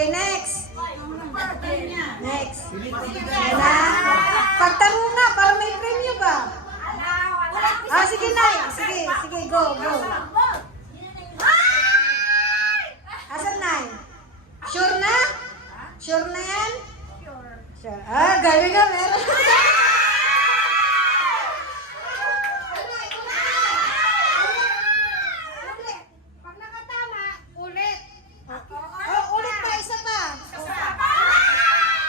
Okay, next. Next. Yan na. Pagtanong nga, para may premyo ba? Ah, sige, Nay. Sige, sige, go, go. Asan, Nay? Sure na? Sure na yan? Sure. Ah, galing nga, meron. Pag nakatama, ulit. Oh, ulit pa, isa pa.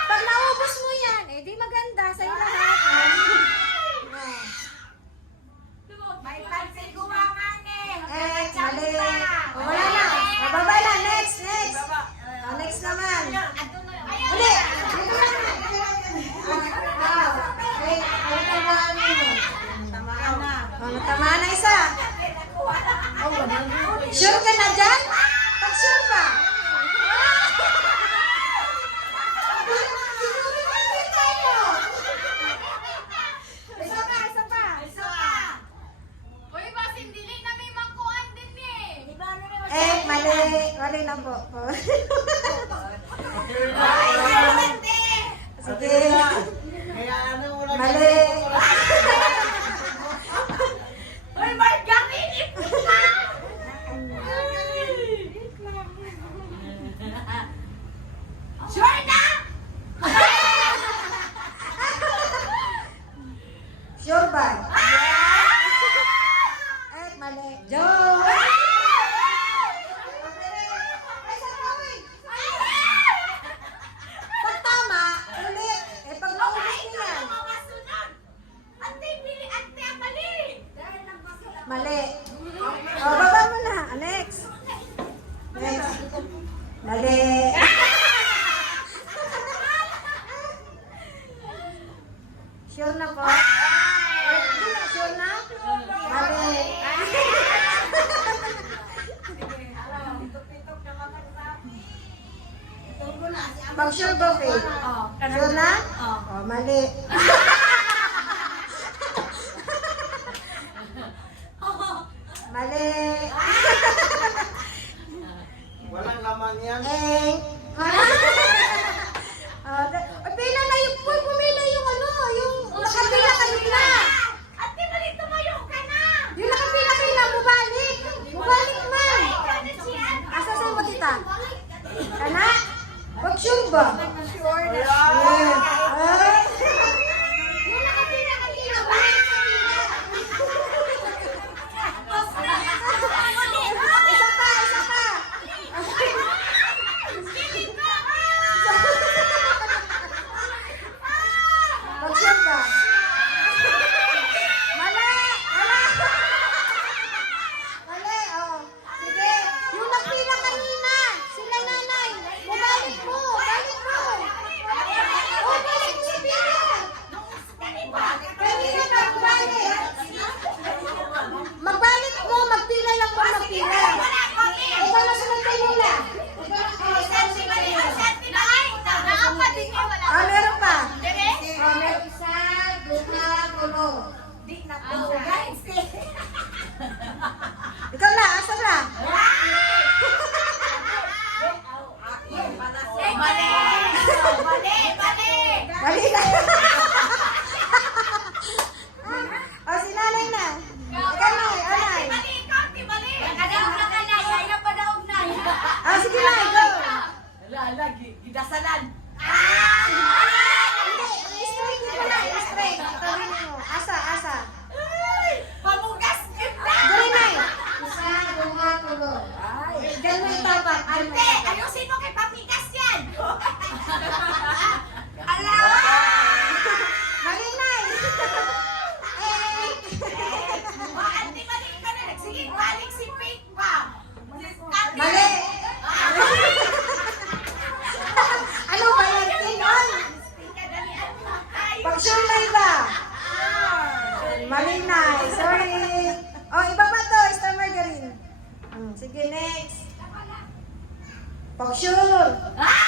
Pag naubos mo yan, eh di maganda sa'yo lahat. May pansin gumangan eh. Mali. Oh, wala na. Mababa na. Next, next. Oh, next naman. Uli. Dito lang na. Okay, tamaan mo. Tamaan na. Oh, natamaan na isa. Sure ka na dyan? Pag sure pa. Isa pa, isa pa. Uy, boss, hindi na may mangkuan din eh. Eh, mali. Mali na po. Sige. Mali. Uy, margarine ito na! Sure na? Sure ba? Eh, mali. Joke. Pag tama, ulit. Eh, pag naubos niya yan. Mali. Oh, baba mo na. Next. Next. Mali. Sure na po? Sure na? Mali. Pag sure ba, Faith? Sure na? Oh, mali. Mali. Walang laman yan. Eh. Pila na yung, pumila yung ano, yung nakapila kanina. Ate, balik tumayo ka na! Yung nakapila kanina, mubalik. Mubalik man. Asa sa'yo ba kita? Kana? Pag sure ba? Sure na. Eh. Ah. Yung nakapila kanina, balik sa Isa pa, isa pa. Pag sure ba? Mali! Mali! Mali, oh. Sige. Yung nagpila kanina, sila nanay. Balik mo, balik mo. Oh, balik mo yung pila. Kanina na, balik. Magbalik mo, magpila lang mo, magpila. Ikaw na sunod kay Lola. Ah, meron pa. Oh, meron isa, duna, tulo. Ikaw na, asa na? Mali na. Oh, si nanay na. Ikaw na, anay. Ah, sige na, go. Gidasalan. Hindi, straight mo na, straight. Sabi mo, asa, asa. Pamugas kita! Dali na. Isa, duna, tulo. Diyan mo itapak. diyan mo Ante, itapak. ayusin mo kay Papigas yan! Ala! Mali na. Eh. O, ante, mali ka na. Sige, balik si Pink pa. Mali. Ano ba yan? Tingnan. Pag sure na iba. Mali na. Sorry. Oh, iba pa to. Star Margarine. Sige, next. Pag sure. Ah!